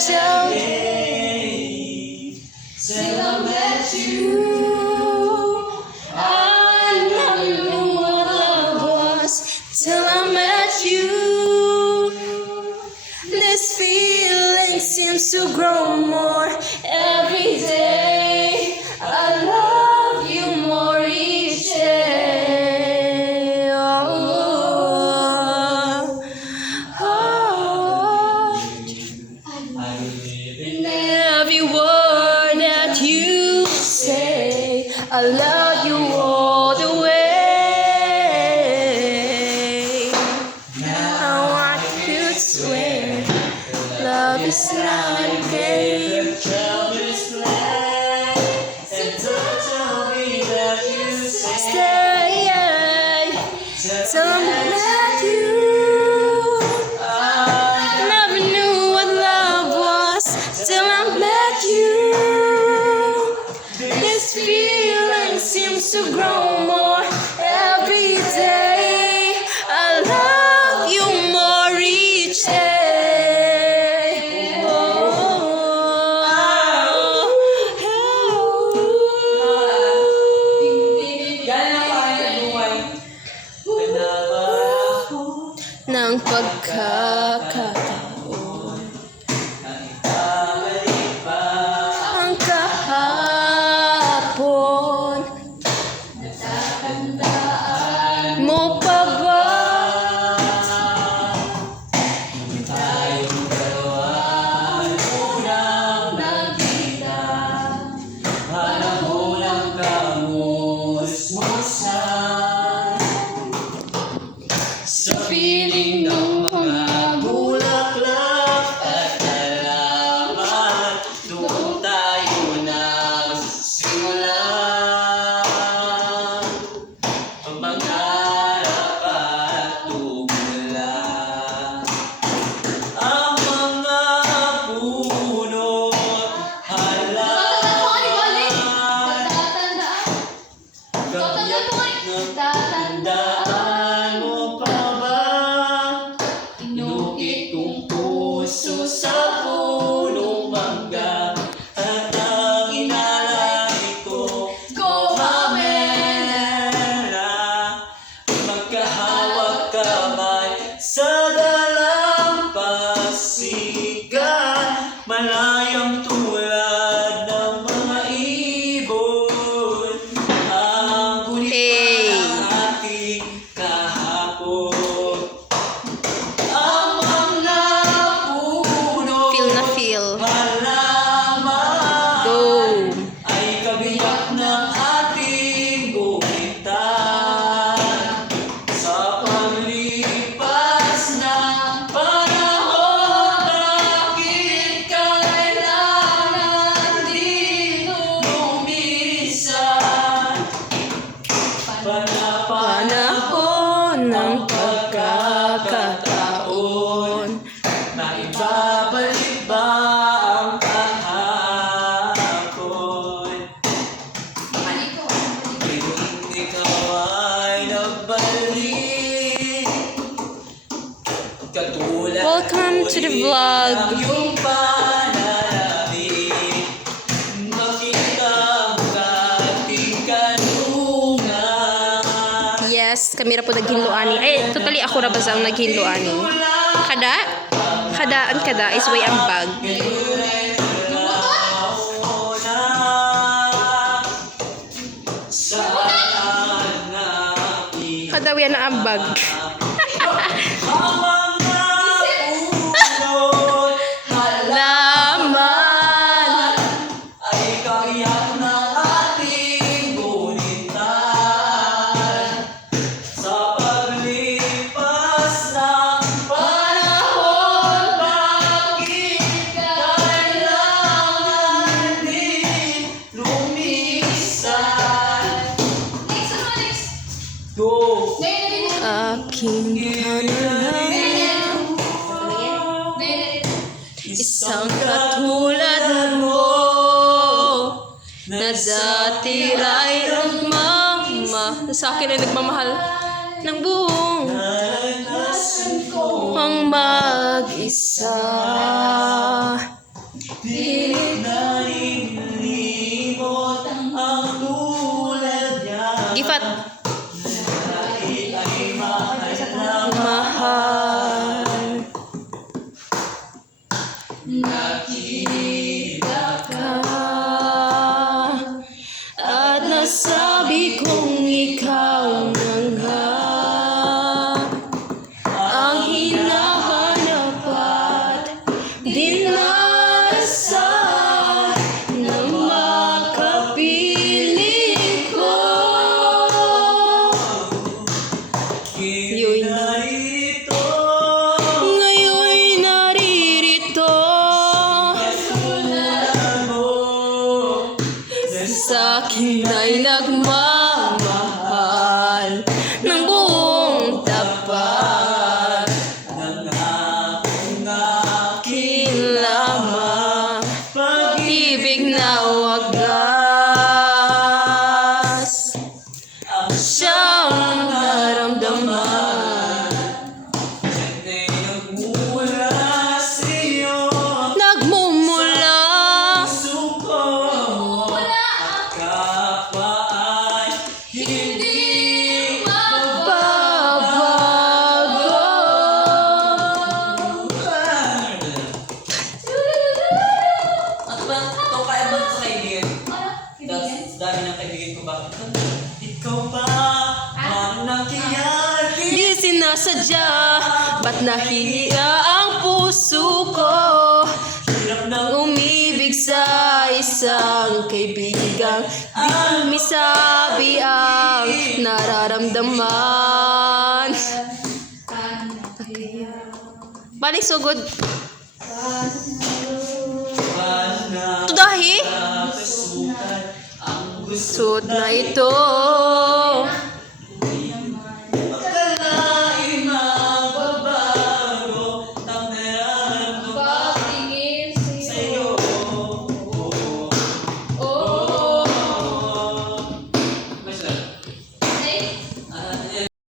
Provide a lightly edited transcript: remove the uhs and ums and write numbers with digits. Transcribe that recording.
till I met you. I never knew what love was till I met you. This feeling seems to grow more every day. I love you more each day. In every word that you say, I love you all the way. Now I could swear love is not a game. Stay till I met you. Never knew what love was till I met you. This feeling seems to grow more every day. I love you more each day. Ng pagkakataon, ang kahapon, natatandaan mo pa ba? Tayong dalawa unang nagkita, panahon ang kamusmusan. Sa piling ng mga bulaklak at halaman, doon tayo nagsimulan. Pangarap at tumulan. Ang mga puno halaman, kabiyak ng tandaan mo pa ba? Inukit kong puso sa punong mangga, at ang inalay ko mamela. Magkahawak kamay sa dalampasigan, malayang tulad ng mga ibon. Ang gunit ng ating kahapon. Ang mga puno halaman, ay kabiyak ng ating guhitan. Sa paglipas ng panahon, bakit kailangan din lumisan? Panahon ng pagkakataon, maibabalik ba ang kahapon? Kung ikaw ay nagbalik, katulad Welcome to the vlog. ng iyong pananabik, makita mo ating kanungan. Yes, kami ra po naghinluani. Ay, totally ako ra ba ang naghinluani. Kada is way ang bag. Kada yan na ang bag. Laman. Ay kabiyak ng ating gunitan. Sa paglipas ng panahon, bakit kailangan din lumisan? Go! Aking pananaw, isang katulad mo, na dati ay nagmama. Sa akin ay nagmamahal ng buong Naranasan ko ang mag-isa. Di na inilimot ang tulad niya. Gifat. Ay mahal na Mahal. nakita ka. At nasabi kong ikaw na nga ang hinahanap at dinasal na makapiling ko. Yun. Narito Ngayon'y naririto mo sa akin ay nagmamahal ng buong tapat. ng Akin lamang pag-ibig na wagas siyang naramdaman. Hindi nagmula sa'yo Nagmumula suko at kapwa ay hindi babago. Ano ba? Ito kaya ba sa kaibigan? Dami ng kaibigan ko ba? Ikaw ba? Ano nang kiyati? Di sinasadya, ba't nahihiya ang puso ko? Hirap na Umibig sa isang kaibigang di umisabi ang nararamdaman. Balik sugod. na Tudahi? kasukat ang gusto Suot na ito